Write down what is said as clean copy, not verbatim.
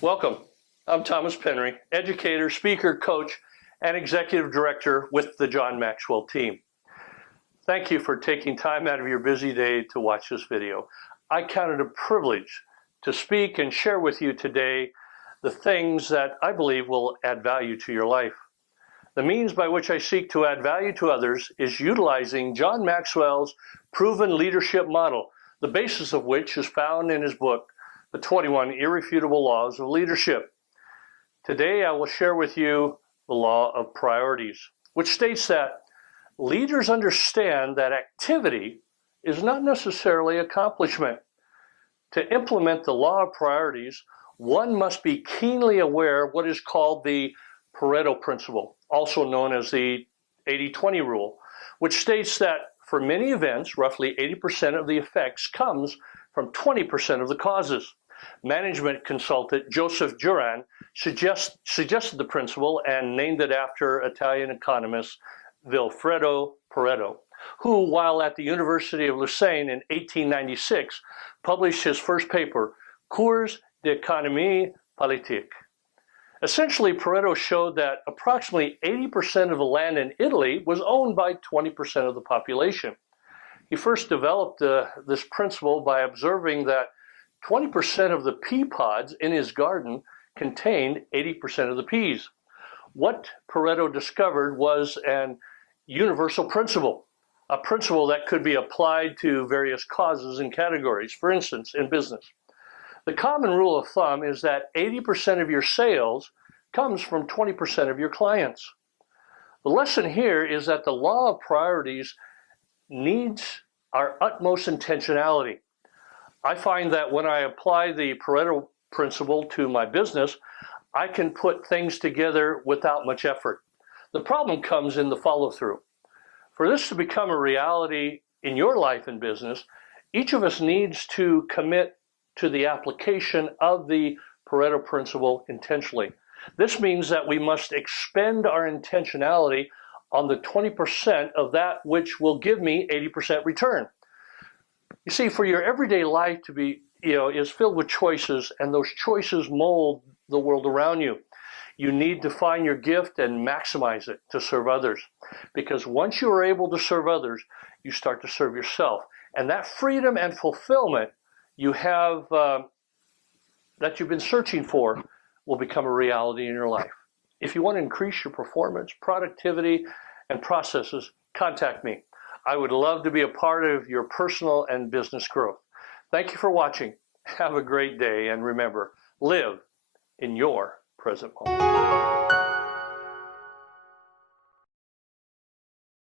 Welcome. I'm Thomas Penry, educator, speaker, coach, and executive director with the John Maxwell team. Thank you for taking time out of your busy day to watch this video. I count it a privilege to speak and share with you today the things that I believe will add value to your life. The means by which I seek to add value to others is utilizing John Maxwell's proven leadership model, the basis of which is found in his book, The 21 Irrefutable Laws of Leadership. Today I will share with you the law of priorities, which states that leaders understand that activity is not necessarily accomplishment. To implement the law of priorities, one must be keenly aware of what is called the Pareto principle, also known as the 80-20 rule, which states that for many events, roughly 80% of the effects comes from 20% of the causes. Management consultant Joseph Juran suggested the principle and named it after Italian economist Vilfredo Pareto, who, while at the University of Lausanne in 1896, published his first paper, Cours d'économie politique. Essentially, Pareto showed that approximately 80% of the land in Italy was owned by 20% of the population. He first developed this principle by observing that 20% of the pea pods in his garden contained 80% of the peas. What Pareto discovered was an universal principle, a principle that could be applied to various causes and categories. For instance, in business, the common rule of thumb is that 80% of your sales comes from 20% of your clients. The lesson here is that the law of priorities needs our utmost intentionality. I find that when I apply the Pareto principle to my business, I can put things together without much effort. The problem comes in the follow-through. For this to become a reality in your life and business, each of us needs to commit to the application of the Pareto principle intentionally. This means that we must expend our intentionality on the 20% of that which will give me 80% return. You see, for your everyday life to be, is filled with choices, and those choices mold the world around you. You need to find your gift and maximize it to serve others. Because once you are able to serve others, you start to serve yourself. And that freedom and fulfillment you have, that you've been searching for, will become a reality in your life. If you want to increase your performance, productivity, and processes, contact me. I would love to be a part of your personal and business growth. Thank you for watching. Have a great day, and remember, live in your present moment.